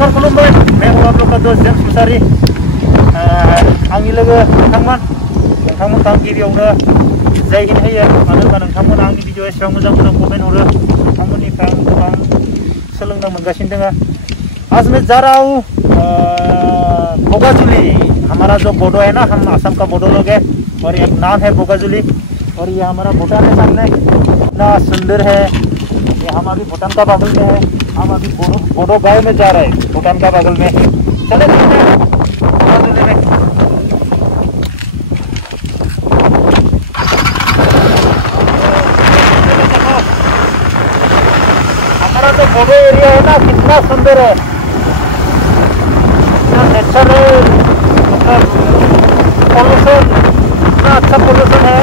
नमस्कार खुलुमबाय मैं हूं आप लोग का दोस्त जेम्स मुसाहारि आंनि लोगो नोंथांमोनखौ आं गिबियावनो जय हिन्द होयो मानो होनबा नोंथांमोना आंनि भिडिअ एसेबां मोजां कमेन्ट हरो नोंथांमोननिफ्राय आं गोबां सोलोंनो मोनगासिनो दङ। आज मैं जा रहा हूँ बोगाजुली। हमारा जो बोडो है ना, हम असम का बोडो लोग है और एक नाम है बोगाजुली और ये हमारा भूटान है सामने। इतना सुंदर है ये। हम अभी भूटान का बगल में है। हम अभी बोडो गाँव में जा रहे हैं, भूटान का बगल में। चले बोगाजुली में। हमारा जो बोडो एरिया है ना, कितना सुंदर है। नेचर है, मतलब पोल्यूशन, इतना अच्छा पोल्यूशन है।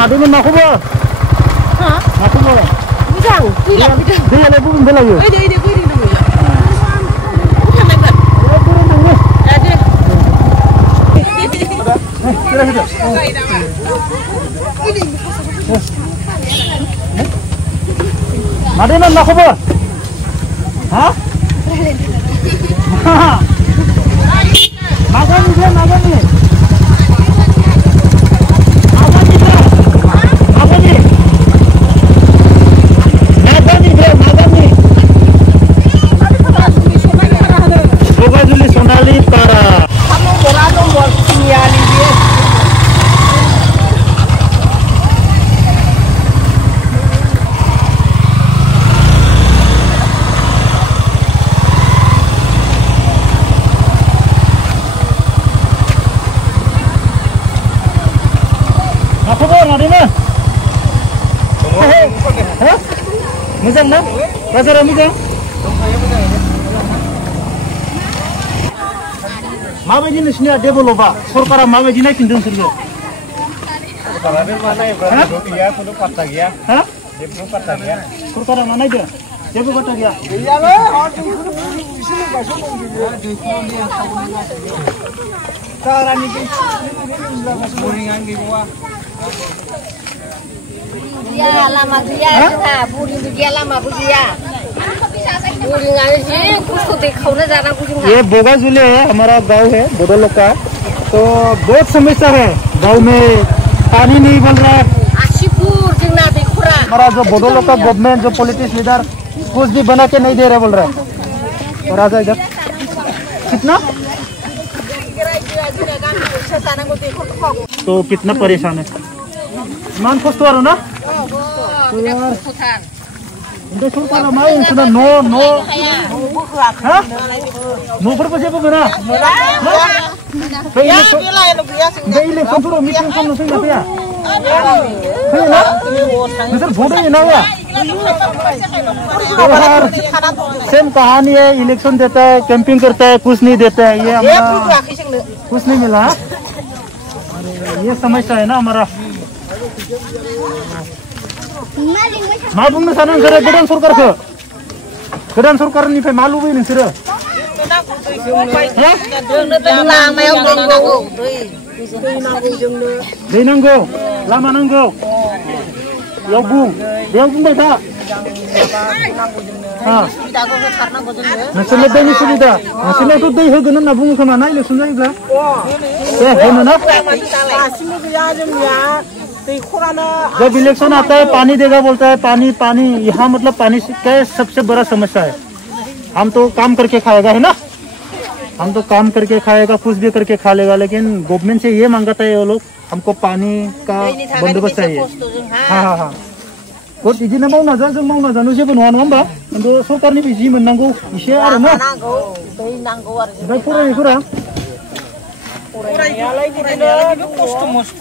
Madimin aku bo. Hah? Aku bo. Bijang. Dia lagi pun bela yo. Dia piring dulu ya. Bukan lagi. Ya piring dulu. Ada. Kira kita. Madimin aku bo. Hah? Makan ni dia, makan ni. Moजां ना बाजारा मोजां माबायदि नोंसिनिया डेभेलपा सरकारा माबायदि नायफिनदों नोंसोरखौ सरकारा मा नायदों जेबो बाथ्रा गैया Ya lama dia kita buring dia lama bugia buring आने से कुछ तो देखो ना ज़्यादा कुछ नहीं। ये बोगाजुली है, हमारा गांव है बोडो लोग का। तो बहुत समस्या है गांव में, पानी नहीं मिल रहा है। आशीपुर जिंगना देखुरा हमारा जो बोडो लोग का गवर्नमेंट जो पॉलिटिक्स लीडर कुछ भी बना के नहीं दे रहे बोल रहे हैं। और आ जाए इधर कितना तो कितना परेशान है मान कष्ट आ रहा ना Untuk surkara main sudah no hah no berapa benar ya bila yang biasa ini kontrol meeting kan nasi apa ya ना सर वोट ही ना हुआ सेम कहानी है इलेक्शन देता है कैंपिंग करता है कुछ नहीं देता है ये हमारा कुछ नहीं मिला ये समस्या है ना हमारा मा बुंनो सानो नोंसोरो गोदान सरकारनिफ्राय मा लुबैयो नोंसोरो लामायाव दै नांगौ दै नांगौ Lama nanggo. Yaw bung. Yaw bung dah. Nasinya dah ni sudah. Nasinya tu dah hegan na bung sama na ile sunjai bla. है ना जब इलेक्शन आता है पानी देगा बोलता है पानी पानी यहाँ मतलब पानी का सबसे बड़ा समस्या है हम तो काम करके खाएगा है ना हम तो काम करके खाएगा कुछ भी करके खा लेगा लेकिन गवर्नमेंट से ये मांगता है वो लोग हमको पानी का बंदोबस्त चाहिए हाँ हाँ हाँ Kok izin mau naza जों mau naza nu जेबो नङा होमबा खिन्थु सरकारनिफ्राय जि मोननांगौ एसे आरो ना नांगौ आरो ओमफ्राय फरायनायफोरा फरायनायालाय बिदिनो खस्थ' मस्थ'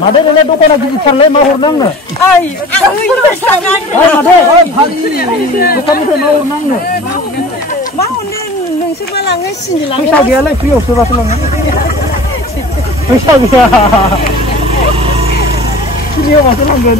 मादे ओरैनो दखाना गिदिरथारलाय मा हरनो आंनो मादे दखाननिफ्राय मा हरनो आंनो मा हरनो नोंसोरबा लाङो सिनि लाङो फैसा गैयालाय फ्रियाव सोबासो लाङो फैसा गैया फ्रियाव माथो लांगोन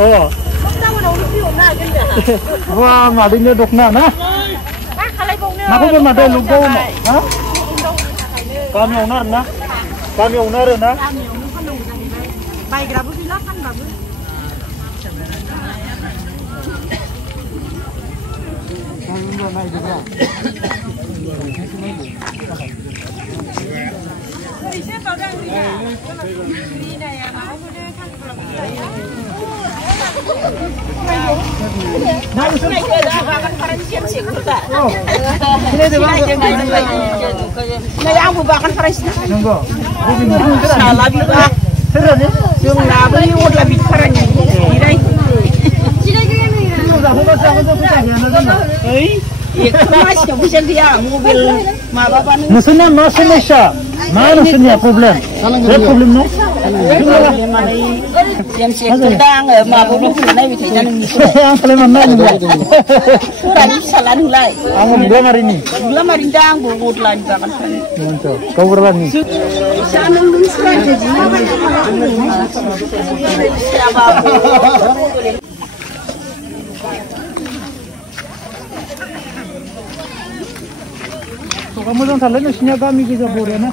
अ wah madingnya dokna na aku pun made lugo ha kami owner na बायग्राबो गैला फानबाबो आंबो बागान फरायसिनो नंगौ साला बिबा जों लाबोयो अदला बिथारानि जिराय मासियाव फैसा गैया मबाइल माबाबानो नोंसोरना मा समस्या मा नोंसोरनिया प्रब्लेम बे प्रब्लेम न दा आङो माबायावल' फैना नायबाय थायो ना नोंनिखौ आं खालामनानै नायनो सोरानि फिसाला नोंलाय आं मुगामारिनि दा आंबो अदलानि बागान फानो गावबुरानि मोजां थारलाय नोंसिनिया गामि गोजा बरियाना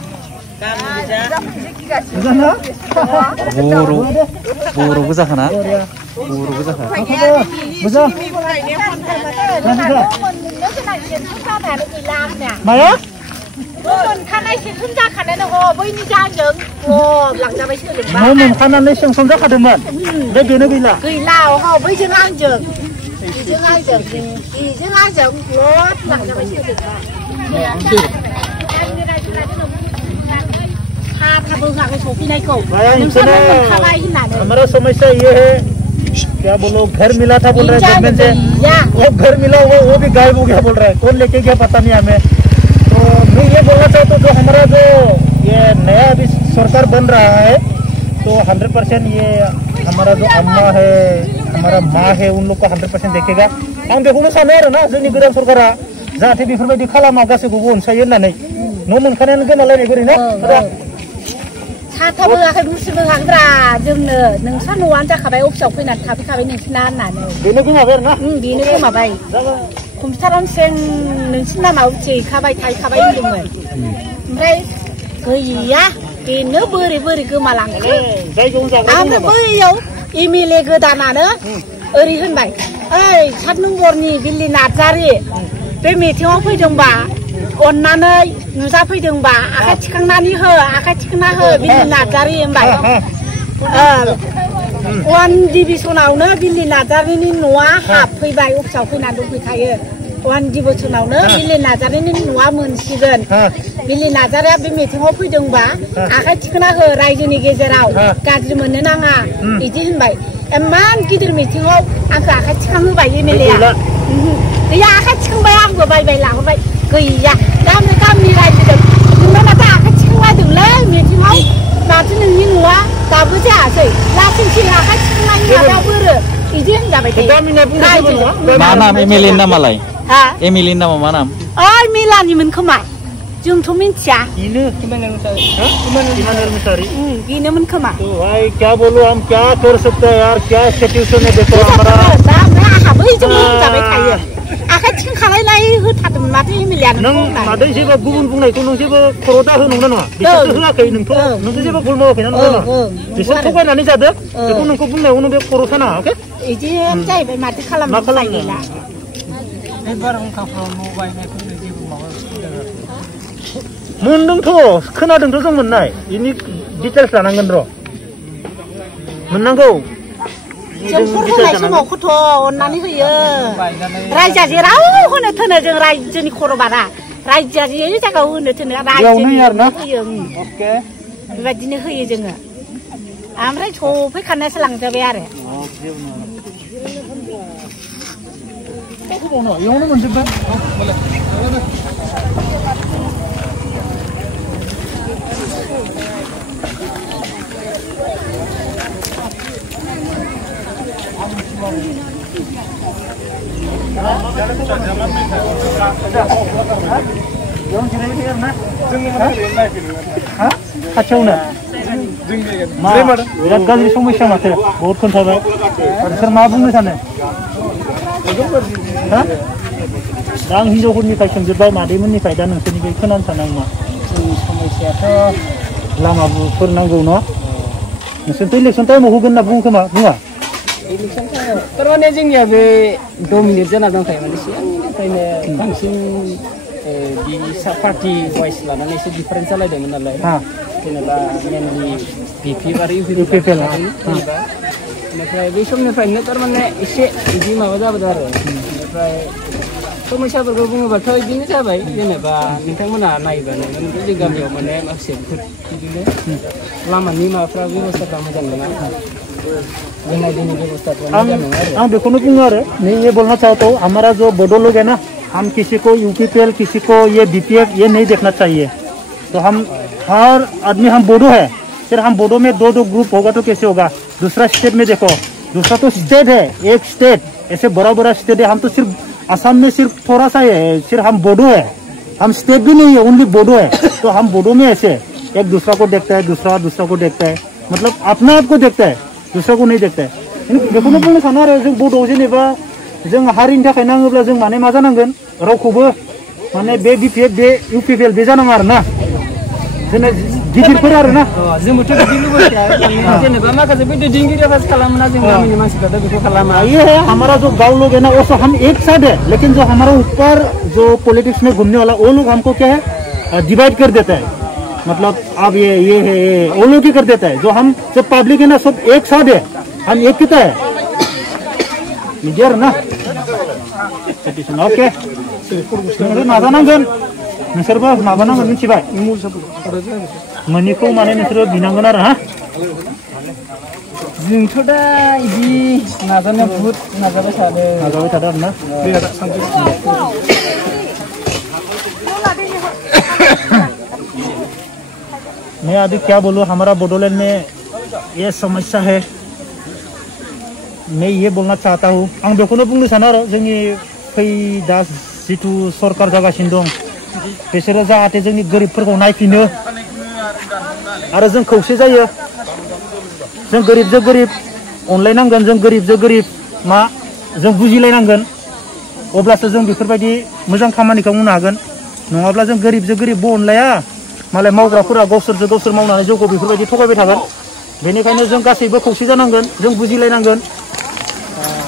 मोजांना बर' गोजाखाना बर' गोजाखा मोजां माया मोनखानाय सेंसन जाखानाय दङ बैनि जांजों लांजाबायसो न' मोनखानानै सेंसन जाखादोंमोन ओमफ्राय बेनो गैला बैजों आंजों बेजों आंजों लद लांजाबायसो हमारा समस्या ये है क्या बोलो घर मिला था बोल रहे गवर्नमेंट से वो घर मिला वो भी गायब हो गया बोल रहा है कौन लेके गया पता नहीं हमें तो मैं ये बोलना चाहता हूँ जो हमारा जो ये नया अभी सरकार बन रहा है तो 100% ये हमारा जो अम्मा है हमारा माँ है उन लोग को 100% देखेगा आं बेखौनो सानो आरो ना जोंनि गोदान सरकारा जाहाथे बेफोरबायदि खालामा गासैखौबो अनसायो होननानै न' मोनखानायानो गोमालायनाय बोरै ना साथाबो आखाइ रुसिबो हाग्रा जोंनो नोंस्रा न'आनो जाखाबाय अफिसाव फैनानै थाफैखाबाय नोंसिना होननानै बेनो गोमाबाय आरो ना बेनो गोमाबाय कम्पिउटारावनो सें नोंसिनि नामा उथिहैखाबाय थाहैखाबाय होनदोंमोन ओमफ्राय गैया बेनो बोरै बोरै गोमालांखो आमफ्राय बैयाव एमएलए गोदानानो ओरै होनबाय ओइ 7 नम्बरनि बिल्लि नार्जारि बे मिटिङाव फैदोंबा अन्नानै नुजाफैदोंबा आखाइ थिखांनानै हो आखाइ थिखांना हो बिल्लि नार्जारि होनबाय 1 डिभिजनावनो बिल्लि नार्जारिनि न'आ हाबफैबाय अफिसाव फैनानै दंफैखायो 1 डिभिजनावनो बिल्लि नार्जारिनि न'आ मोनसिगोन बिल्लि नार्जारिया बे मिटिङाव फैदोंबा आखाइ थिखांना हो रायजोनि गेजेराव गाज्रि मोननो नाङा बिदि होनबाय इमान गिदिर मिटिङाव आंखौ आखाइ थिखांहोबाय एमएलएआ गैया आखाइ थिखांबाय आंबो बायबाय लाबोबाय गैया गामि रायजोजों नोंना माथो आखाइ थिखांलायदोंलै मिटिङाव माथो नोंनि न'आ दाबो जायासै लासैसै आखाइ थिखांनायनि माबायाव बोरो बिदि होनजाबाय थायो मा नाम एमएलए नामालाय हा एमएलए नामा मा नाम ओइ मेलानिमोन खोमा जोंथ' मिन्थिया इमानुएल मुसाहारी बेनोमोन खोमा तो भाई क्या बोलो हम क्या कर सकते हैं यार क्या सिचुएशन है देखो हमारा दा आंहा बैजों होनजाबाय थायो आखाइ थिं खालायनाय होथारदोंमोन माथो एमएलएआनो नों मादै जेबो गुबुन बुंनायखौ नों जेबो खर' दा होनांगौ नङा बिसोरथ' होआखै नोंथ' जेबो भुल मावाखै ना नङा बिसोर थगायनानै जादो बेखौ नोंखौ बुंनायाव नों बे खर' साना अके बिदियानो जाहैबाय माथो खालामनो गैला बे बारहुंखाफ्राव न' बायनायखौ जेबो माबा मोनदोंथ' खोनादोंथ' जों मोननाय बेनि डिटेल्स लानांगोन र' मोननांगौ जोंफोर होनाय समावखौथ' अननानै होयो रायजोआ जेराव होनो थोनो जों रायजोनि खर'बारा रायजोआ जे जायगायाव होनो थोनो रायजोनि होयो बेबायदिनो होयो जोङो ओमफ्राय सफैखानायासो लांजाबाय आरो इयावनो मोनजोब्बाय खाथियावनो बिराद गाज्रि समस्या माथो बहुत खोन्थाबाय नोंसोर मा बुंनो सानो दा आं हिनजावफोरनिफ्राय सोंजोब्बाय मादैमोननिफ्राय दा नोंसोरनिफ्राय खोनानो सानो आं मा जोंनि समस्याथ' लामाफोर नांगौ न' नोंसोरथ' इलेक्सन टाइमाव होगोन होनना बुङो खोमा बुङा इलेक्सन टाइमाव थारमाने जोंनिया बे डमिनेट जाना दंखायो माने सिगांनिफ्रायनो बांसिन बि पार्टि वाइस लानानै एसे डिफारेन्स जालायदोंमोन नालाय जेनेबा मेनलि बिपि आरो इउपिपिएल बेनिफ्राय बै समनिफ्रायनो थारमाने एसे बिदि माबा जाबोदों आरो बेनिफ्राय समस्याफोरखौ बुङोबाथ' बिदिनो जाबाय जेनेबा नोंथांमोना नायबानो जोंनि गामियाव माने माखासे बिदिनो लामानि माबाफ्रा बेब'स्थाफ्रा मोजां नङा हम देखो नहीं ये बोलना चाहता हूँ हमारा जो बोडो लोग है ना हम किसी को यूपीपीएल किसी को ये बीपीएफ ये नहीं देखना चाहिए तो हम हर आदमी हम बोडो है फिर हम बोडो में दो ग्रुप होगा तो कैसे होगा दूसरा स्टेट में देखो दूसरा तो स्टेट है एक स्टेट ऐसे बड़ा बड़ा स्टेट है हम तो सिर्फ असम में सिर्फ थोड़ा सा है सिर्फ हम बोडो है हम स्टेट भी नहीं है ओनली बोडो है तो हम बोडो में ऐसे एक दूसरा को देखता है दूसरा को देखता है मतलब अपना आप को देखता है दूसरा को नहीं देखता है बेखौनो बुंनो सानो आरो जों बड'आव जेनेबा जों हारिनि थाखाय नाङोब्ला जों माने मा जानांगोन रावखौबो माने बे बिपिएफ बे इउपिपिएल बे जानाङा आरो ना जोंना गिदिरफोर आरो ना जोंबोथ' बिदि लुबैया जेनेबा माखासे बे दैदेनगिरिया पास खालामोना जों गामिनि मानसिफ्राथ' बेखौ खालामा ये है हमारा जो गाँव लोग है ना वो हम एक साइड है लेकिन जो हमारा ऊपर जो पॉलिटिक्स में घूमने वाला वो लोग हमको क्या है डिवाइड कर देता है मतलब अब ये है वो लोग ही कर देता है जो हम सब पब्लिक है ना सब एक साथ है हम एक किता है मीडिया ना ओके नाजानांगोन नोंसोरबो माबानांगोन मिथिबाय मोनैखौ माने नोंसोरो बिनांगोन आरो हा जोंथ' दा इदि नाजानाया बहुत नाजाबाय थादों आरो ना मैं अभी क्या बोलूँ हमारा बोडोलैंड में ये समस्या है मैं ये बोलना चाहता हूँ आं बेखौनो बुंनो सानो आरो जोंनि दा जिथु सरकार जागासिनो दं बिसोरो जाहाथे जोंनि गोरिबफोरखौ नायफिनो आरो जों खौसे जायो जों गोरिबजों गोरिब अनलायनांगोन जों गोरिबजों गोरिब मा जों बुजिलायनांगोन अब्लासो जों बेफोरबायदि मोजां खामानिखौ मावनो हागोन नङाब्ला जों गोरिबजों गोरिबबो अनलाया मालाय मावग्राफोरा गावसोरजों गावसोर मावनानै जोंखौ बेफोरबायदि थगायबाय थागोन बेनिखायनो जों गासैबो खौसे जानांगोन जों बुजिलायनांगोन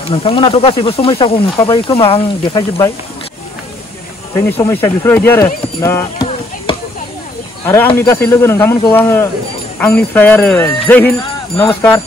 नोंथांमोनाथ' गासैबो समस्याखौ नुखाबाय खोमा आं देखायजोब्बाय जोंनि समस्या बेफोरबायदि आरो दा आरो आंनि गासै लोगो नोंथांमोनखौ आङो आंनिफ्राय आरो जय हिन्द नमस्कार